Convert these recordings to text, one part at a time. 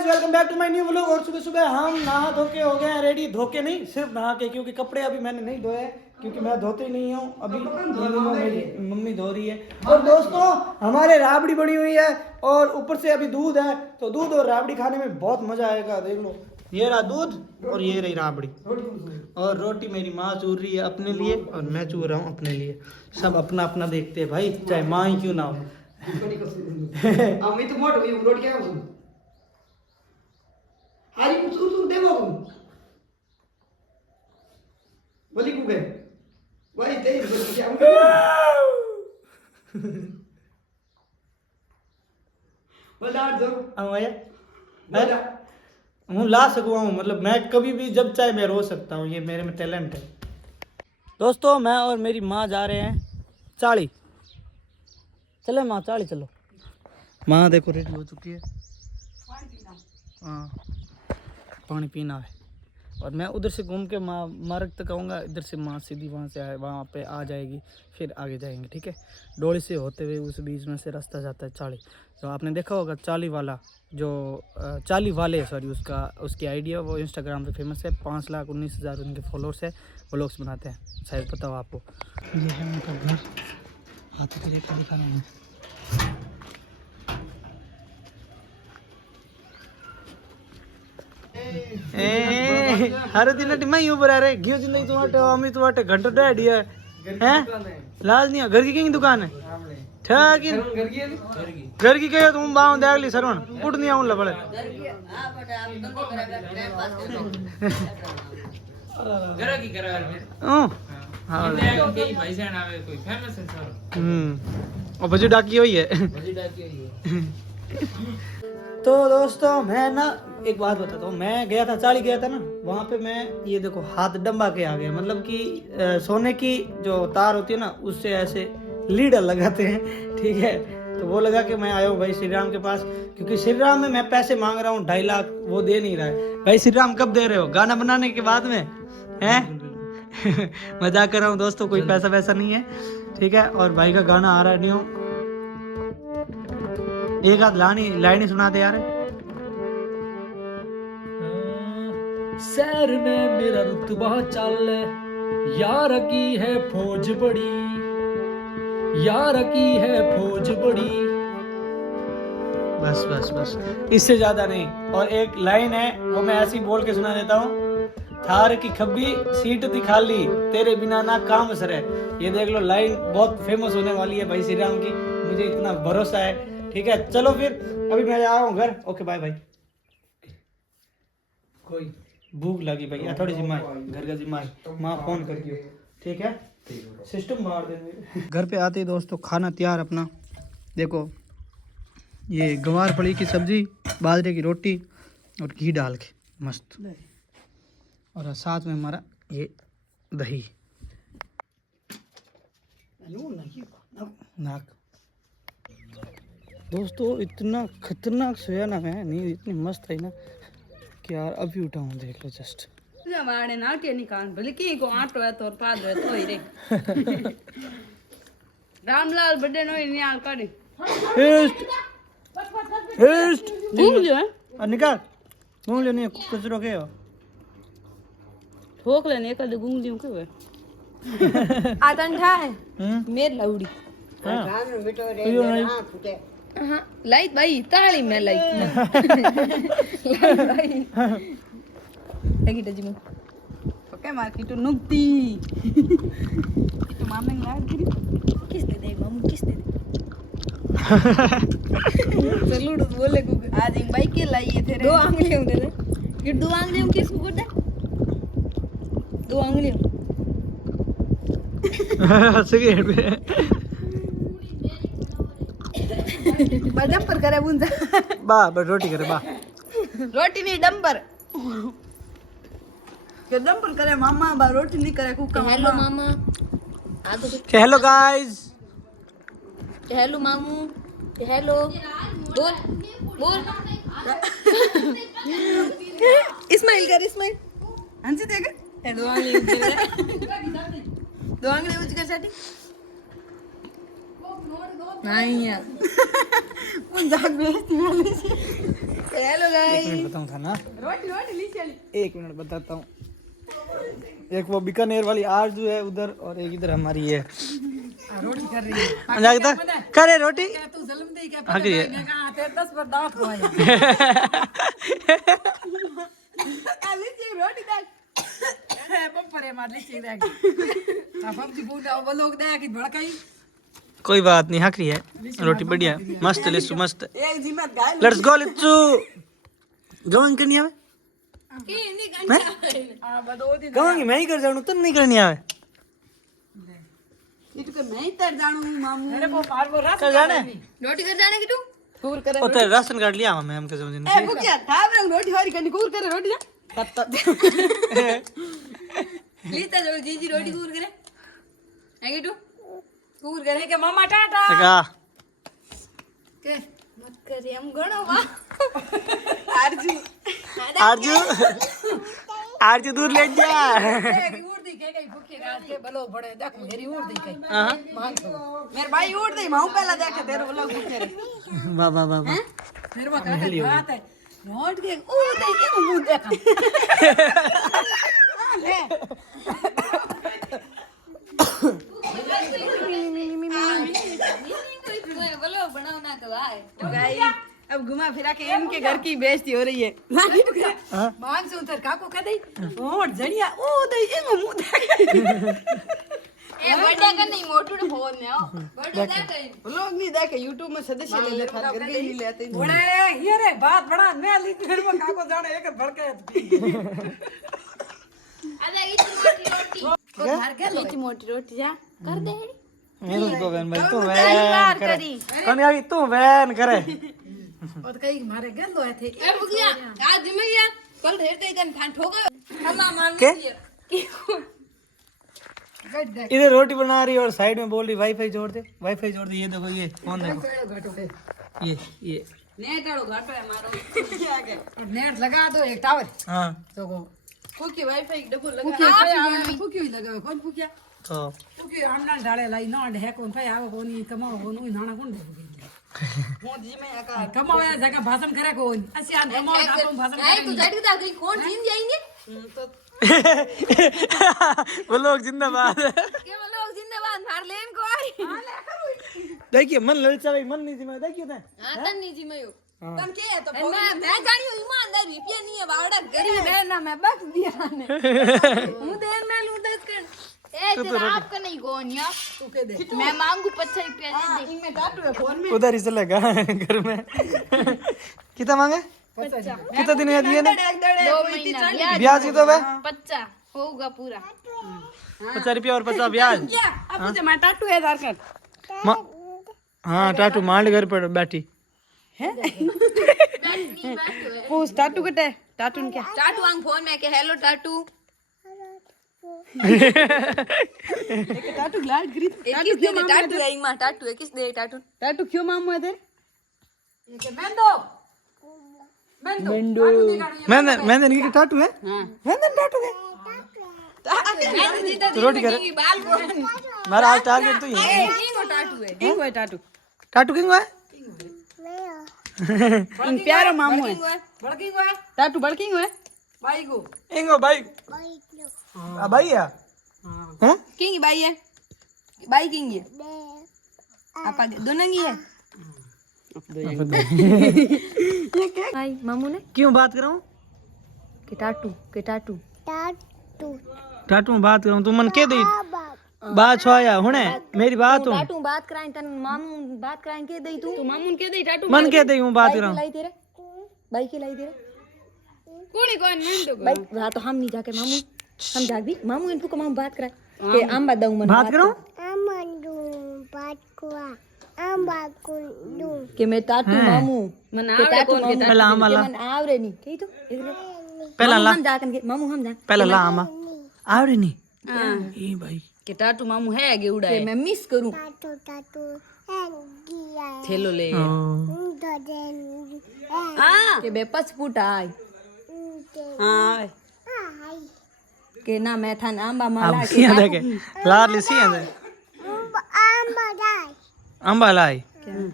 Guys, welcome back to my new vlog. और सुबह सुबह हम नहा धो के हो गए हैं रेडी। धोके नहीं, सिर्फ नहा के, क्योंकि कपड़े अभी मैंने नहीं धोए क्योंकि मैं धोते ही नहीं हूँ। अभी मेरी मम्मी धो रही है। और दोस्तों, हमारे राबड़ी बनी हुई है और ऊपर से अभी दूध है, तो दूध और राबड़ी खाने में बहुत मजा आएगा। देख लो, ये रहा दूध और ये रही राबड़ी। और रोटी मेरी माँ चूर रही है अपने लिए और मैं चूर रहा हूँ अपने लिए। सब अपना अपना देखते हैं भाई, चाहे माँ ही क्यों ना हो। हूँ ला सकूँ, मतलब मैं कभी भी जब चाहे मैं रो सकता हूँ, ये मेरे में टैलेंट है। दोस्तों, मैं और मेरी माँ जा रहे हैं चाली। चले माँ, चाली चलो। माँ देखो रेडी हो चुकी है। हाँ, पानी पीना है। और मैं उधर से घूम के माँ मार्ग तक आऊँगा, इधर से माँ सीधी वहाँ से आए, वहाँ पे आ जाएगी, फिर आगे जाएंगे। ठीक है, डोली से होते हुए उस बीच में से रास्ता जाता है चाली। तो आपने देखा होगा चाली वाला, जो चाली वाले सॉरी, उसकी आइडिया, वो इंस्टाग्राम पे फेमस है। 5,19,000 उनके फॉलोअर्स है। व्लॉग्स बनाते हैं, शायद पता हो आपको। ये है उनका घर, हाथी के लेकर दिखा रहा हूँ। हर दिन मैं यूं बरा रे घियो जिंदगी तुम्हारे अमी तुम्हारे घंटा डैडी है हैं लाल नहीं घर की दुकान है ठीक है घर की कहे तुम बाव देख ली सरवण पुट नहीं आऊं लबड़े घर की करा में हां कई भाई जान आवे कोई फेमस है सर और बजू डाकी हुई है। तो दोस्तों, मैं ना एक बात बताता हूँ। मैं गया था, चाली गया था ना, वहाँ पे मैं ये देखो हाथ डंबा के आ गया। मतलब कि सोने की जो तार होती है ना, उससे ऐसे लीडर लगाते हैं। ठीक है, तो वो लगा के मैं आया हूँ भाई श्री राम के पास, क्योंकि श्री राम में मैं पैसे मांग रहा हूँ 2.5 लाख, वो दे नहीं रहा है। भाई श्री राम कब दे रहे हो? गाना बनाने के बाद में हैं? मजाक कर रहा हूँ दोस्तों, कोई पैसा वैसा नहीं है। ठीक है, और भाई का गाना आ रहा है न्यू, एक आध लाइन सुना दे यार। शहर में मेरा रुतबा चल, यार की है फौज बड़ी, यार की है फौज बड़ी। बस बस बस, इससे ज्यादा नहीं। और एक लाइन है, वो मैं ऐसी बोल के सुना देता हूँ। थार की खब्बी सीट थी खाली, तेरे बिना ना काम सरे। ये देख लो, लाइन बहुत फेमस होने वाली है भाई श्री राम की, मुझे इतना भरोसा है। ठीक है, चलो फिर अभी मैं जा रहा हूँ घर। Okay bye bye. कोई भूख लगी भैया, थोड़ी सी माँ घर का जिम्मा माँ फोन कर दियो। ठीक है, सिस्टम मार देंगे। घर पे आते ही दोस्तों खाना तैयार अपना। देखो, ये गंवार फली की सब्जी, बाजरे की रोटी और घी डाल के मस्त, और साथ में हमारा ये दही। नाक दोस्तों, इतना खतरनाक सोया ना मैं, नींद इतनी मस्त है ना कि यार अभी उठा हूँ। देख लो जस्ट वाड़े नाट्य निकाल भले की को आटो है तो पाद है तो ही रे रामलाल बड़े नो निकाल कर हेस्ट हेस्ट घूम जो है निकाल घूम ले, नहीं कचरो के हो ठोक लेने का घूम लियो के आतन है मेर लौड़ी हां हां लाइट भाई ताली में लाइट भाई लगी तो जिमो ओके मार्केट तो नुक्ती तो मामा ने लाड करी किस दे मामू किस दे चलो बोले को आज एक बाइक के लाइए थे 2 आंगलियों दे ये 2 आंगलियों किसको करते 2 आंगलियों सिगरेट पे डंपर करे बुंजा बा रोटी करे बा रोटी नहीं डंपर के डंपर करे मामा बा रोटी नहीं करे कुका हेलो मामा आ तो हेलो गाइस, हेलो मामू हेलो बोल बोल इस्माइल कर इस्माइल हंसी देख ए 2 आंगली ऊंची कर साटी नहीं यार कौन जाग बेइज्जती वाली हेलो एक गाइस मिनट बताऊँ था ना, रोटी रोटी ली चली 1 मिनट बताता हूँ। एक वो बीकानेर वाली आरजू है उधर, और एक इधर हमारी है। रोटी कर रही है जागता करे रोटी। तू जल्म दे क्या हाँ की मैं कहां आते 10 बार दावत खवाया काली ची रोटी दे बम्परे मार ली ची दे अब हम जी बोल वो लोग दे कि भड़काई कोई बात नहीं, हक रही है रोटी बढ़िया मस्त लिस्सू मस्त। एक जिम्मत गाय लेट्स गो लिच्चू। गवांग करनी आवे की नहीं गंजा हां बदो दिन गवांग मैं ही कर जाऊं, तुम नहीं करनी आवे। इट को मैं ही तर जानू मामू अरे वो पार वो रस कर जाने रोटी कर जाने की तू कूर करे ओ तेरे राशन कार्ड लिया मैं हमके समझ नहीं। ए भुकिया थाप रंग रोटी हरी करनी कूर करे रोटी ना कत्ता लीता जो जीजी रोटी कूर करे है कि तू कूर करे के मामा टाटा लगा के मत करे हम घणो वा आरजू आरजू आरजू दूर ले जा। उड़ दी के गई भूखे रात के बलो बड़े देख मेरी उड़ दी कई हां मांग तो मेरे भाई उड़ दी मां पहला देखे तेरे वो लोग भूखे रहे वाह वाह वाह हैं मेरे वो का बात है रोट के उड़ दे के मुंह देखा ले अब घुमा फिरा के इनके घर की बेइज्जती हो रही है मांग से उतर काको कह दई ओट जड़िया ओ दई एगो मुंह देख ए बड़ा का नहीं मोटू फोन ने ओ बड़ा देख लोग नहीं देखे YouTube में सदस्य ले लेता घर के नहीं लेते बड़े ये रे बात बड़ा मैं ली फिर में काको जाने एक भड़के अरे इतनी मोटी रोटी घर के इतनी मोटी रोटी जा कर दे मेरे को बहन भाई तू वैन करे कौन आई तू वैन करे और कई मारे गल होए थे ए बुगिया आज जिमैया कल ढेर दे गन खान ठोके हम मान के? गड्ढे इधर रोटी बना रही है और साइड में बोल रही वाईफाई जोड़ दे, वाईफाई जोड़ दे। ये देखो ये फोन देखो घाटो पे ये नेट आड़ो घाटो है मारो आगे और नेट लगा दो एक टावर हाँ तो को फूकी वाईफाई डबल लगा फूकी हुई लगा कौन फूकिया तो फूकी अन्ना डाले लाई ना है कौन भाई आवे कोनी कमाओ कोन नाना कौन दे मों जी में आका कमाओ या जगह भाषण करे कौन असियान कमाओ ना तुम भाषण करे तू जाट के गई कौन जीन जाएंगे तो वो लोग जिंदाबाद के वो लोग जिंदाबाद मार लेन को आई हां ले करू देखिए मन ललचा भाई मन नहीं जिम्मे देखिए ना हां तन नहीं जी मैं तन के है तो मैं जानियो ईमानदार रुपया नहीं है बावड़ा गरीब है ना मैं बख्श दिया ने हूं देन मैं लूं 10 कर ए तेरा आपका नहीं गोनिया तू के दे मैं मांगू 50 रुपया दे दे इनमें काटू है फोन में उधर ही चलेगा घर में। कितना मांगे कितना दिन में दिए ना 2 महीना ब्याज कितना है 50 होगा पूरा 50 रुपया और 50 ब्याज। क्या अब मुझे मैं टाटू है आधार कार्ड हाँ टाटू मांड घर पर बैठी है पूछ टाटू कटे टाटू ने क्या टाटू आंग फोन में के हेलो टाटू एक टाटू लाल ग्रीन टाटू क्यों टाटू है इमा टाटू है किस दे टाटू टाटू क्यों मामू है दे ये के मेंदो मैं की टाटू है हां मैं टाटू है तो रोटी करे बाल को मेरा आज टारगेट तो ये है। इंगो टाटू है इंगो है टाटू टाटू किंग है इन प्यारो मामू है बड़की को है टाटू बड़की को है भाई को इंगो भाई आ भाई है हैं किंग भाई है भाई किंग है आपा दोनों की है भाई मामू ने क्यों बात कर रहा हूँ के टाटू टाटू में बात कर रहा हूँ तू मन के दे बात छुआया हुने मेरी बात हूँ टाटू बात कराएं तन मामू बात कराएं के दई तू मामू के दई टाटू मन के दे हूँ बात कर रहा हूँ लाई तेरे भाई के लाई तेरे कोनी कौन मैं तो भाई रात तो हम नहीं जाके मामू हम जाग भी मामू इनको को मामू बात कराए के आंबा दऊ मन बात करो के मैं टाटू मामू मन टाटू पहला आंबा ला मन आवरे नहीं कही तो इधर पहला ला हम जाकन के मामू हम जा पहला ला आंबा आवड़े नहीं ये भाई के टाटू मामू है आगे उड़ा है मैं मिस करूं थेलो ले हां के बेपस फूट आई हां के ना मैं था आंबा माला अब सिया देखे लार ले सिया दे आंबा लाई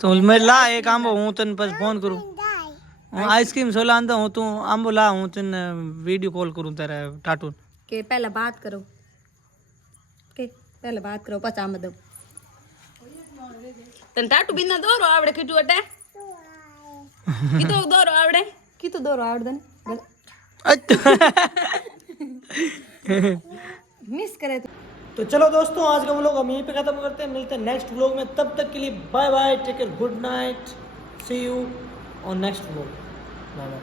तो मैं ला एक आंबा हूं तन पर फोन करूं आइसक्रीम सोला आंदा हूँ तू आंबो ला हूँ तुन वीडियो कॉल करूँ तेरे टाटून के पहले बात करो के पहले बात करो पाछा आम दो तन टाटू बिना दोरो आवड़े किटू अटे कितो दोरो आवड़े मिस करे तो चलो दोस्तों आज का व्लॉग हम यहीं पे खत्म करते हैं, मिलते हैं नेक्स्ट व्लॉग में, तब तक के लिए bye bye, take care, good night, see you on next vlog, bye bye.